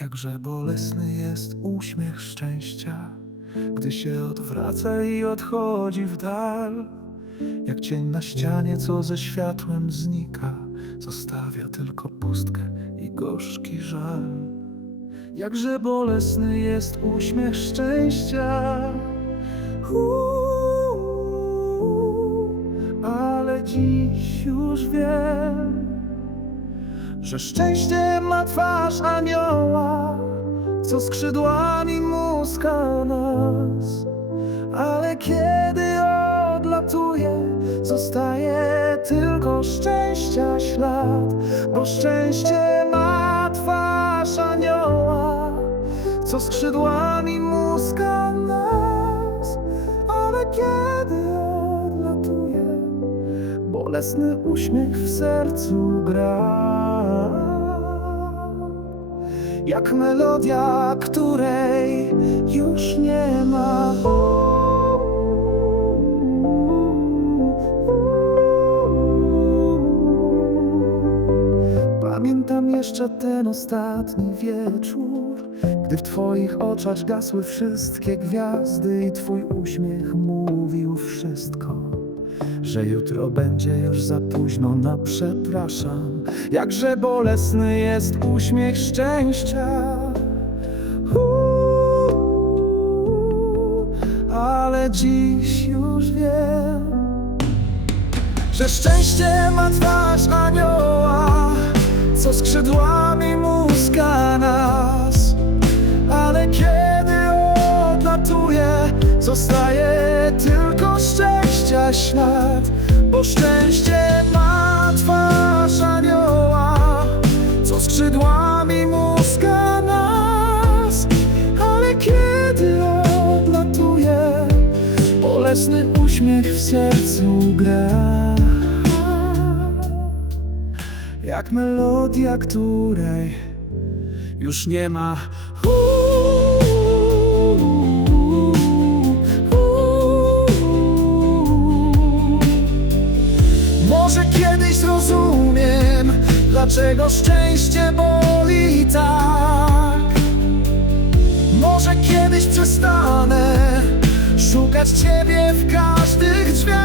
Jakże bolesny jest uśmiech szczęścia, gdy się odwraca i odchodzi w dal. Jak cień na ścianie, co ze światłem znika, zostawia tylko pustkę i gorzki żal. Jakże bolesny jest uśmiech szczęścia. Uuu, ale dziś już wiem, że szczęście ma twarz anioła, co skrzydłami muska nas. Ale kiedy odlatuje, zostaje tylko szczęścia ślad, bo szczęście ma twarz anioła, co skrzydłami muska nas. Ale kiedy odlatuje, bolesny uśmiech w sercu gra. Jak melodia, której już nie ma. Pamiętam jeszcze ten ostatni wieczór, gdy w twoich oczach gasły wszystkie gwiazdy i twój uśmiech mówił wszystko. Że jutro będzie już za późno na przepraszam. Jakże bolesny jest uśmiech szczęścia. Ale dziś już wiem Że szczęście ma twarz anioła Co skrzydłami muska ślad Bo szczęście ma twarz anioła Co skrzydłami muska nas. Ale kiedy odlatuje Bolesny uśmiech w sercu gra. Jak melodia, której już nie ma Może kiedyś zrozumiem, dlaczego szczęście boli tak. Może kiedyś przestanę szukać Ciebie w każdych drzwiach.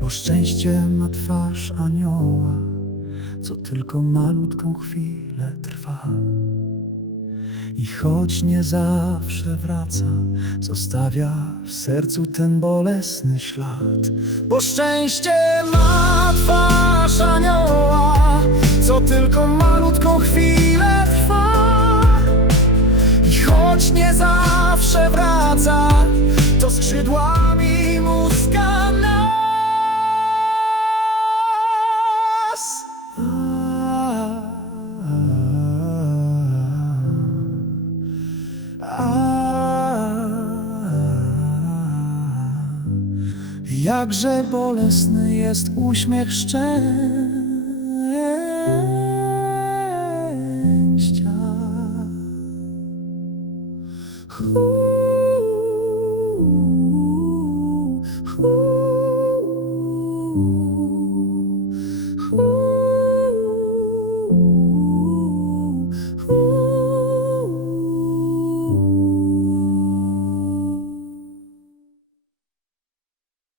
Bo szczęście ma twarz anioła, co tylko malutką chwilę trwa. I choć nie zawsze wraca, zostawia w sercu ten bolesny ślad. Bo szczęście ma twarz anioła, co tylko malutką chwilę Jakże bolesny jest uśmiech szczęścia.